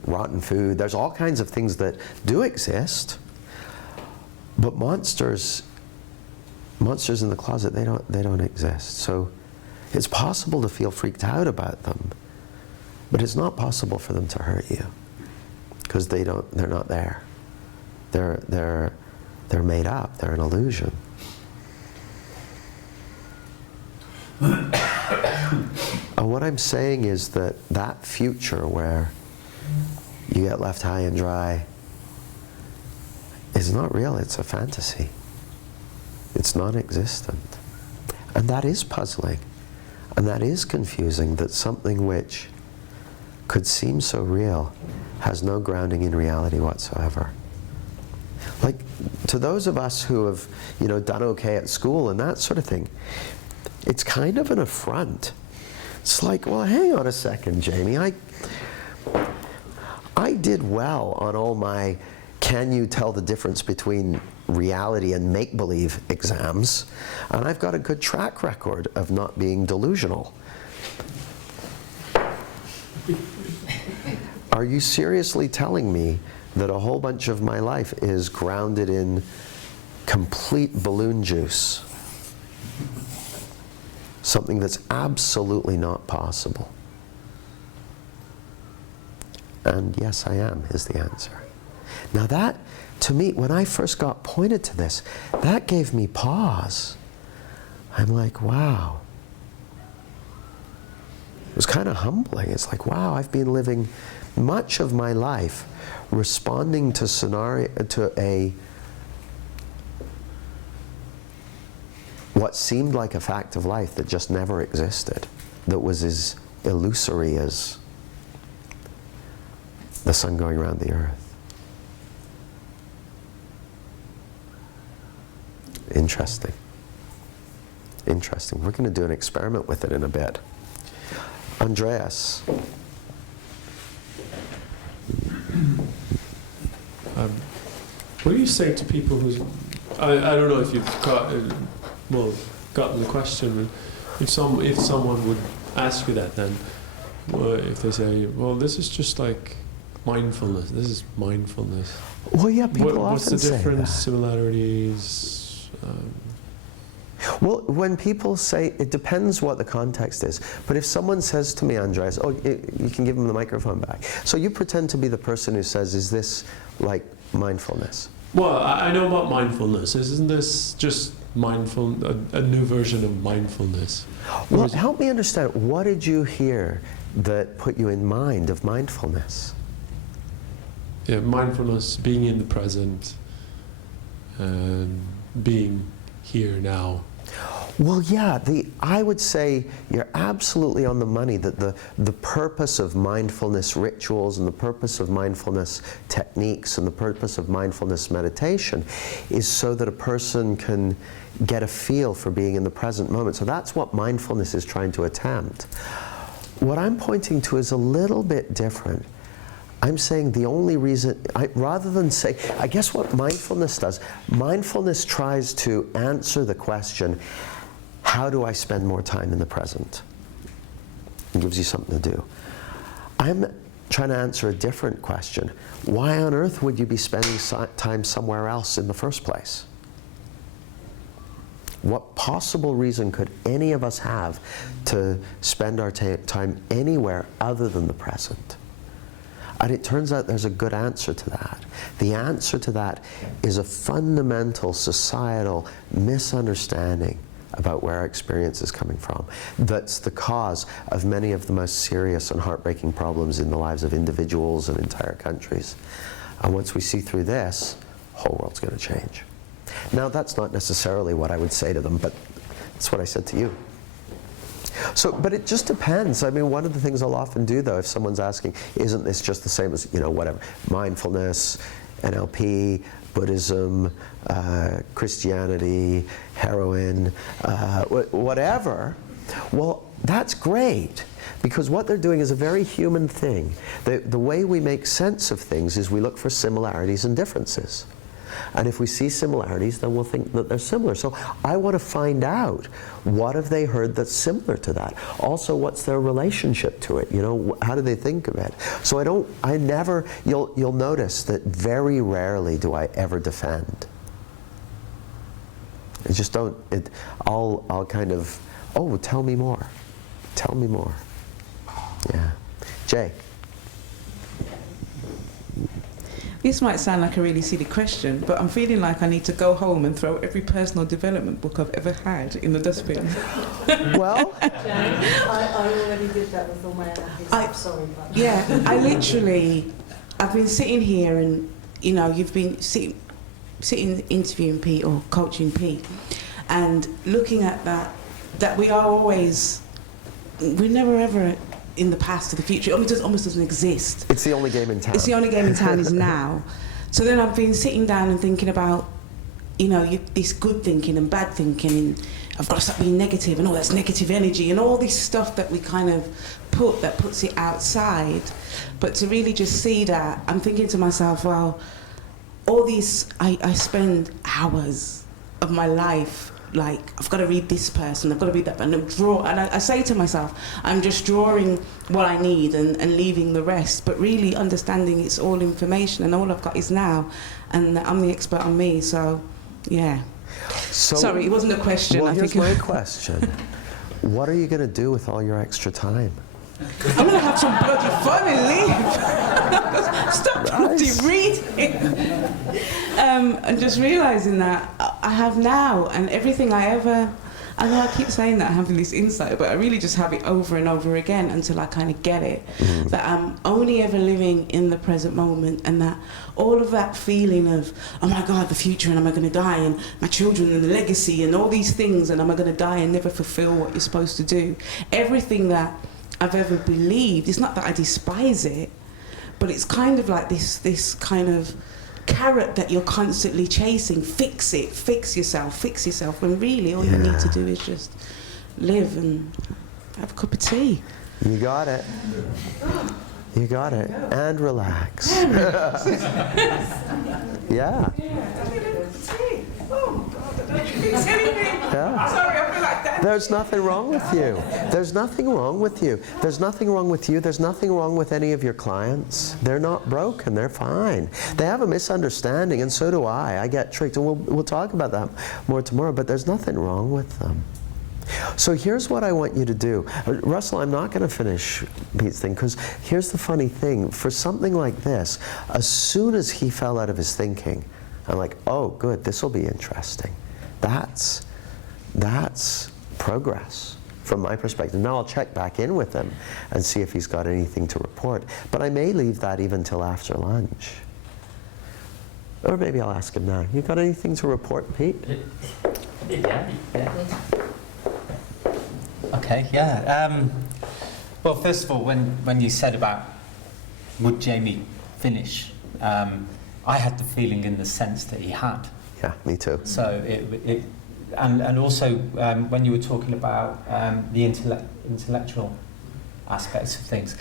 rotten food, there's all kinds of things that do exist, but monsters in the closet, they don't exist. So it's possible to feel freaked out about them, but it's not possible for them to hurt you, because they're not there. They're made up. They're an illusion. And what I'm saying is that future where you get left high and dry is not real. It's a fantasy. It's non-existent. And that is puzzling. And that is confusing, that something which could seem so real has no grounding in reality whatsoever. Like, to those of us who have, done okay at school and that sort of thing, it's kind of an affront. It's like, well, hang on a second, Jamie. I did well on all my can you tell the difference between reality and make-believe exams, and I've got a good track record of not being delusional. Are you seriously telling me that a whole bunch of my life is grounded in complete balloon juice? Something that's absolutely not possible. And yes, I am, is the answer. Now that, to me, when I first got pointed to this, that gave me pause. I'm like, wow. It was kind of humbling. It's like, wow, I've been living much of my life responding to what seemed like a fact of life that just never existed, that was as illusory as the sun going around the earth. Interesting. Interesting. We're going to do an experiment with it in a bit. Andreas. What do you say to people who, I don't know if you've gotten the question, but if someone would ask you that, then if they say, well, this is just like mindfulness, this is mindfulness. Well, yeah, people what's often the difference, say that. similarities? Well, when people say, it depends what the context is. But if someone says to me, Andreas, you can give them the microphone back. So you pretend to be the person who says, is this like mindfulness? Well, I know about mindfulness. Isn't this just a new version of mindfulness? Well, help me understand. What did you hear that put you in mind of mindfulness? Yeah, mindfulness, being in the present, and being here now. Well, yeah, I would say you're absolutely on the money that the purpose of mindfulness rituals and the purpose of mindfulness techniques and the purpose of mindfulness meditation is so that a person can get a feel for being in the present moment. So that's what mindfulness is trying to attempt. What I'm pointing to is a little bit different. I'm saying the only reason, rather than say, I guess what mindfulness does, mindfulness tries to answer the question, how do I spend more time in the present? It gives you something to do. I'm trying to answer a different question. Why on earth would you be spending time somewhere else in the first place? What possible reason could any of us have to spend our time anywhere other than the present? And it turns out there's a good answer to that. The answer to that is a fundamental societal misunderstanding about where our experience is coming from. That's the cause of many of the most serious and heartbreaking problems in the lives of individuals and entire countries. And once we see through this, the whole world's going to change. Now, that's not necessarily what I would say to them, but that's what I said to you. So, but it just depends. I mean, one of the things I'll often do, though, if someone's asking, isn't this just the same as, whatever, mindfulness, NLP, Buddhism, Christianity, heroin, whatever, well, that's great, because what they're doing is a very human thing. The way we make sense of things is we look for similarities and differences. And if we see similarities, then we'll think that they're similar. So I want to find out, what have they heard that's similar to that? Also, what's their relationship to it? How do they think of it? So you'll notice that very rarely do I ever defend. I just don't, I'll kind of, tell me more. Tell me more. Yeah. Jay. This might sound like a really silly question, but I'm feeling like I need to go home and throw every personal development book I've ever had in the dustbin. Well, I already did that with all my NLPs. I'm sorry about that. Yeah, I've been sitting here and, you've been sitting interviewing Pete or coaching Pete and looking at that that we are always, we're never ever in the past or the future. It almost doesn't exist. It's the only game in town. It's the only game in town is now. So then I've been sitting down and thinking about, this good thinking and bad thinking, and I've got to stop being negative, and all that's negative energy, and all this stuff that we kind of that puts it outside. But to really just see that, I'm thinking to myself, well, all these, I spend hours of my life, like, I've got to read this person, I've got to read that, and I say to myself, I'm just drawing what I need and leaving the rest, but really understanding it's all information, and all I've got is now, and I'm the expert on me, so, yeah. So, sorry, it wasn't a question. Well, I here's think my question. What are you going to do with all your extra time? I'm going to have some bloody fun and leave. Stop bloody reading. And just realising that I have now, and everything I know I keep saying that, having this insight, but I really just have it over and over again until I kind of get it. That I'm only ever living in the present moment, and that all of that feeling of, oh my God, the future, and am I going to die, and my children, and the legacy, and all these things, and am I going to die and never fulfill what you're supposed to do? Everything that I've ever believed, it's not that I despise it, but it's kind of like this kind of carrot that you're constantly chasing. Fix it, fix yourself, when really all you need to do is just live and have a cup of tea. You got it. You got it. And relax. Yeah. Yeah. Sorry, I feel like that. There's nothing wrong with you. There's nothing wrong with you. There's nothing wrong with you. There's nothing wrong with any of your clients. They're not broken. They're fine. They have a misunderstanding, and so do I. I get tricked, and we'll talk about that more tomorrow, but there's nothing wrong with them. So here's what I want you to do. Russell, I'm not going to finish Pete's thing, because here's the funny thing. For something like this, as soon as he fell out of his thinking, I'm like, oh, good, this will be interesting. That's progress from my perspective. Now I'll check back in with him and see if he's got anything to report. But I may leave that even till after lunch. Or maybe I'll ask him now. You got anything to report, Pete? Yeah. Okay, yeah. Well, first of all, when you said about would Jamie finish, I had the feeling in the sense that he had. Yeah, me too. So and also when you were talking about the intellectual aspects of things,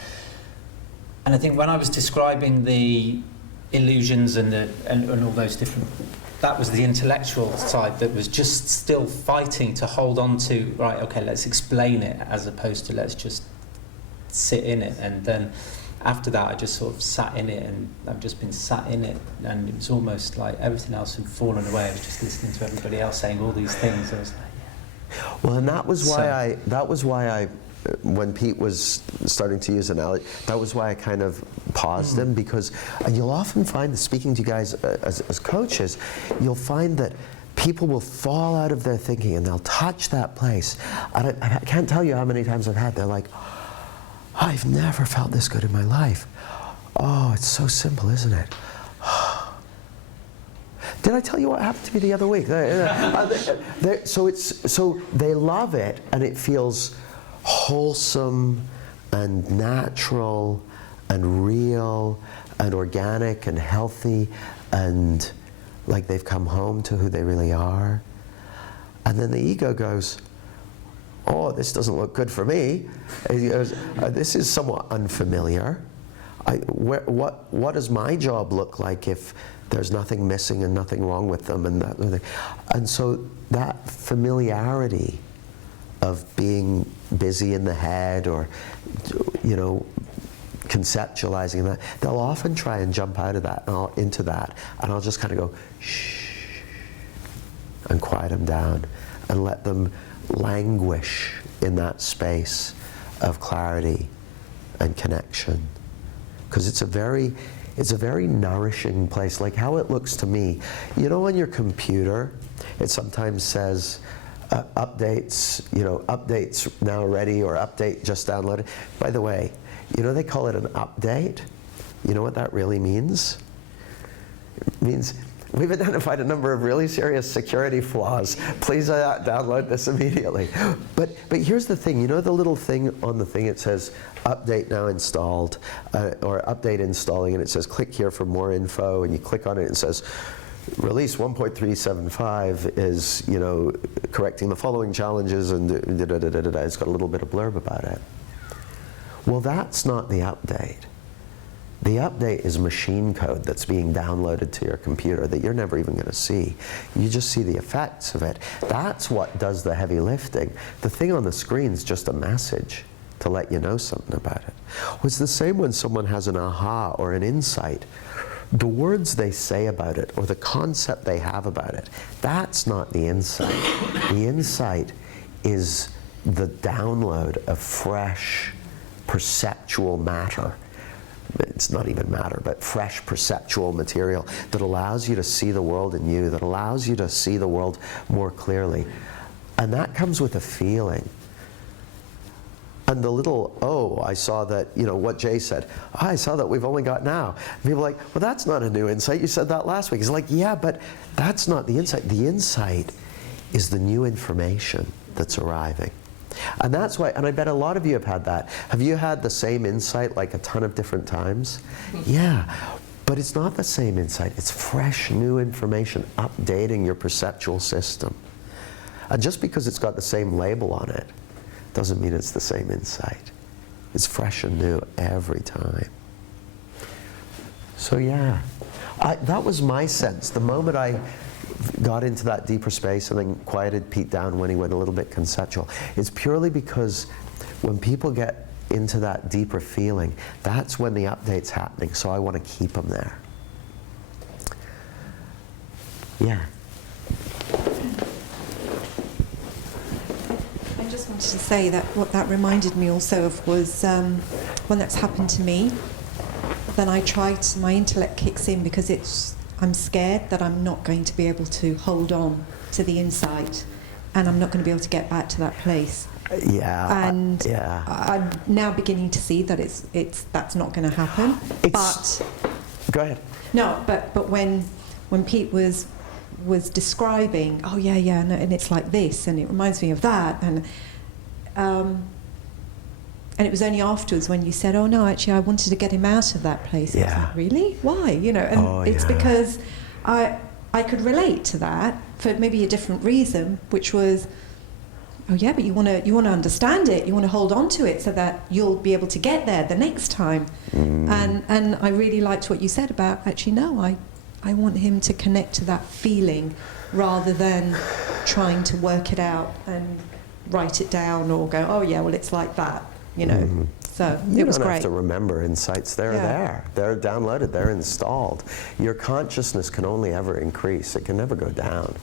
and I think when I was describing the illusions and all those different, that was the intellectual side that was just still fighting to hold on to, right, okay, let's explain it, as opposed to let's just sit in it. And then after that I just sort of sat in it, and I've just been sat in it, and it was almost like everything else had fallen away. I was just listening to everybody else saying all these things. I was like, yeah. Well, and that was why I when Pete was starting to use analogy, that was why I kind of paused him, because you'll often find that, speaking to you guys as coaches, you'll find that people will fall out of their thinking and they'll touch that place. And I can't tell you how many times I've had, they're like, I've never felt this good in my life. Oh, it's so simple, isn't it? Did I tell you what happened to me the other week? So they love it, and it feels wholesome and natural and real and organic and healthy, and like they've come home to who they really are. And then the ego goes, oh, this doesn't look good for me. It goes, this is somewhat unfamiliar. What does my job look like if there's nothing missing and nothing wrong with them? And so that familiarity of being busy in the head, or conceptualizing that, they'll often try and jump out of that and into that, and I'll just kind of go shh and quiet them down and let them languish in that space of clarity and connection, because it's a very nourishing place. Like how it looks to me, on your computer, it sometimes says updates, updates now ready, or update just downloaded. By the way, they call it an update. You know what that really means? It means we've identified a number of really serious security flaws. Please download this immediately. But here's the thing, you know the little thing on the thing, it says update now installed, or update installing, and it says click here for more info, and you click on it and it says release 1.375 is, you know, correcting the following challenges, and it's got a little bit of blurb about it. Well, that's not the update. The update is machine code that's being downloaded to your computer that you're never even going to see. You just see the effects of it. That's what does the heavy lifting. The thing on the screen is just a message to let you know something about it. Well, it's the same when someone has an aha or an insight. The words they say about it or the concept they have about it, that's not the insight. The insight is the download of fresh perceptual matter. It's not even matter, but fresh perceptual material that allows you to see the world in you, that allows you to see the world more clearly. And that comes with a feeling. And the little, oh, I saw that, you know, what Jay said, oh, I saw that we've only got now. And people are like, well, that's not a new insight. You said that last week. It's like, yeah, but that's not the insight. The insight is the new information that's arriving. And that's why, and I bet a lot of you have had that. Have you had the same insight like a ton of different times? Yeah, but it's not the same insight. It's fresh, new information updating your perceptual system. And just because it's got the same label on it doesn't mean it's the same insight. It's fresh and new every time. So yeah, that was my sense. The moment I got into that deeper space and then quieted Pete down when he went a little bit conceptual, it's purely because when people get into that deeper feeling, that's when the update's happening, so I want to keep them there. Yeah. I just wanted to say that what that reminded me also of was when that's happened to me, then my intellect kicks in because I'm scared that I'm not going to be able to hold on to the insight, and I'm not going to be able to get back to that place. Yeah. And yeah. I'm now beginning to see that that's not going to happen. But go ahead. No, but when Pete was describing, oh yeah, no, and it's like this, and it reminds me of that, and it was only afterwards when you said, oh no, actually I wanted to get him out of that place. Yeah. I was like, really? Why? You know, and it's because I could relate to that for maybe a different reason, which was, oh yeah, but you want to understand it, you want to hold on to it so that you'll be able to get there the next time. And I really liked what you said about, actually no, I want him to connect to that feeling rather than trying to work it out and write it down or go, oh yeah, well it's like that. You know, so it was great. You don't have to remember insights. They're there. They're downloaded. They're installed. Your consciousness can only ever increase. It can never go down.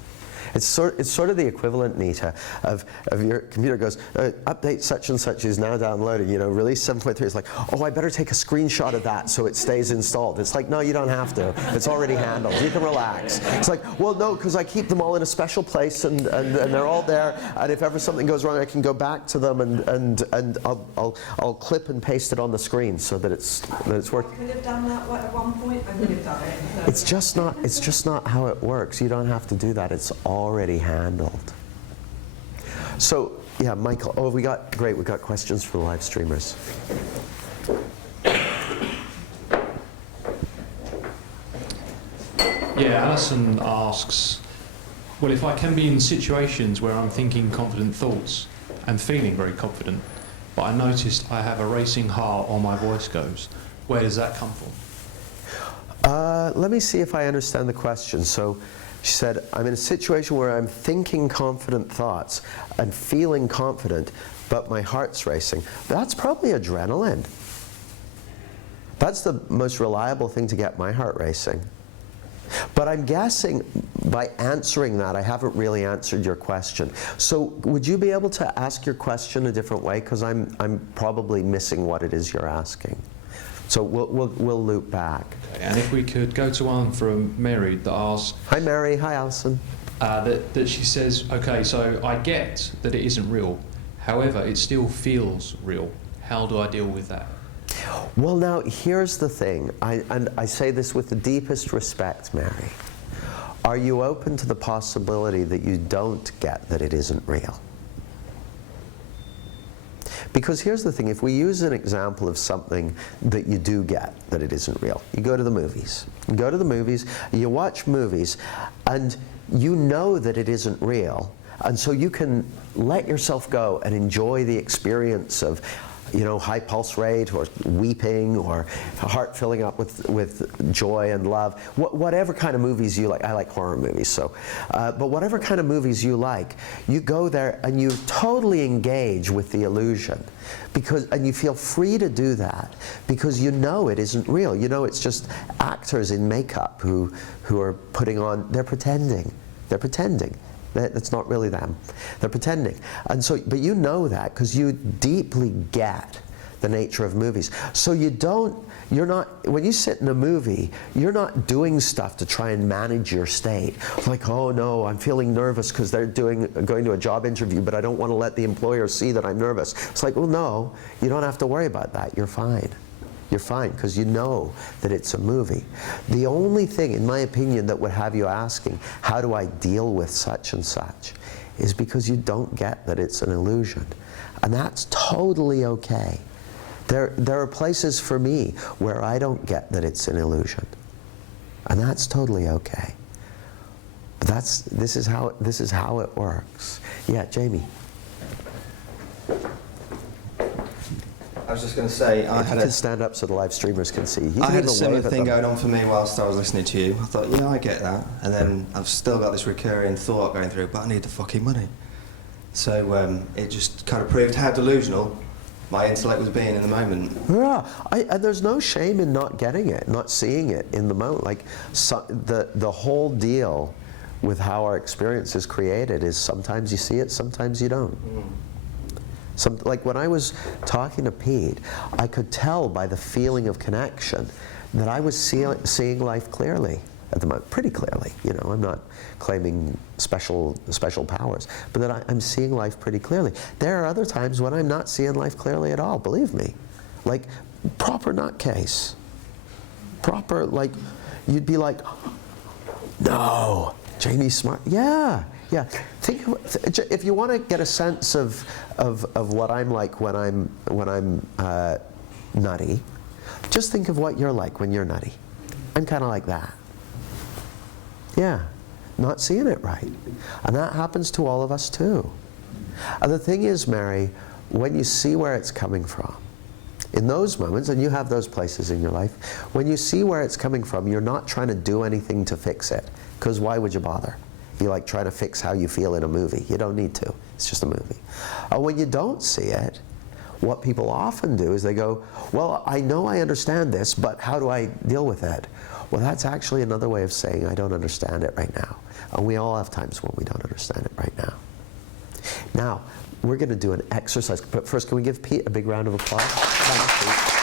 It's sort of the equivalent, Nita, of your computer goes, update such and such is now downloaded, you know, release 7.3. It's like, oh, I better take a screenshot of that so it stays installed. It's like, no, you don't have to. It's already handled. You can relax. It's like, well, no, because I keep them all in a special place and they're all there. And if ever something goes wrong, I can go back to them and I'll clip and paste it on the screen so that it's working. I could have done that at one point. I would have done it. It's just not how it works. You don't have to do that. It's already handled. So yeah, Michael. Oh, we got questions for the live streamers. Yeah, Alison asks, well, if I can be in situations where I'm thinking confident thoughts and feeling very confident, but I noticed I have a racing heart or my voice goes, where does that come from? Let me see if I understand the question. So she said, I'm in a situation where I'm thinking confident thoughts and feeling confident, but my heart's racing. That's probably adrenaline. That's the most reliable thing to get my heart racing. But I'm guessing by answering that, I haven't really answered your question. So would you be able to ask your question a different way? Because I'm probably missing what it is you're asking. So we'll loop back. And if we could go to one from Mary that asks... Hi Mary, hi Alison. That she says, okay, so I get that it isn't real, however, it still feels real. How do I deal with that? Well now, here's the thing, and I say this with the deepest respect, Mary. Are you open to the possibility that you don't get that it isn't real? Because here's the thing, if we use an example of something that you do get, that it isn't real. You go to the movies. You go to the movies, you watch movies, and you know that it isn't real. And so you can let yourself go and enjoy the experience of, you know, high pulse rate, or weeping, or heart filling up with joy and love. Whatever kind of movies you like. I like horror movies, so. But whatever kind of movies you like, you go there and you totally engage with the illusion. And you feel free to do that because you know it isn't real. You know it's just actors in makeup who are putting on, they're pretending. They're pretending. That's not really them. They're pretending. And so, but you know that because you deeply get the nature of movies. So you're not, when you sit in a movie, you're not doing stuff to try and manage your state. Like, oh no, I'm feeling nervous because they're going to a job interview, but I don't want to let the employer see that I'm nervous. It's like, well, no, you don't have to worry about that. You're fine. You're fine because you know that it's a movie. The only thing, in my opinion, that would have you asking, how do I deal with such and such, is because you don't get that it's an illusion. And that's totally okay. There are places for me where I don't get that it's an illusion. And that's totally okay. But this is how it works. Yeah, Jamie. I was just going to say, I can stand up so the live streamers can see. I had a similar thing going on for me whilst I was listening to you. I thought, you know, I get that. And then I've still got this recurring thought going through, but I need the fucking money. So it just kind of proved how delusional my intellect was being in the moment. Yeah, and there's no shame in not getting it, not seeing it in the moment. Like, the whole deal with how our experience is created is sometimes you see it, sometimes you don't. Like when I was talking to Pete, I could tell by the feeling of connection that I was seeing life clearly at the moment, pretty clearly. You know, I'm not claiming special powers, but that I'm seeing life pretty clearly. There are other times when I'm not seeing life clearly at all, believe me. Like, proper nutcase. Proper, like, you'd be like, no, Jamie's smart. Yeah. Yeah, if you want to get a sense of what I'm like when I'm nutty, just think of what you're like when you're nutty. I'm kind of like that. Yeah, not seeing it right, and that happens to all of us too. And the thing is, Mary, when you see where it's coming from, in those moments, and you have those places in your life, when you see where it's coming from, you're not trying to do anything to fix it, because why would you bother? You like trying to fix how you feel in a movie. You don't need to. It's just a movie. And when you don't see it, what people often do is they go, well, I know I understand this, but how do I deal with it? Well, that's actually another way of saying I don't understand it right now. And we all have times when we don't understand it right now. Now, we're going to do an exercise. But first, can we give Pete a big round of applause? Thanks, Pete.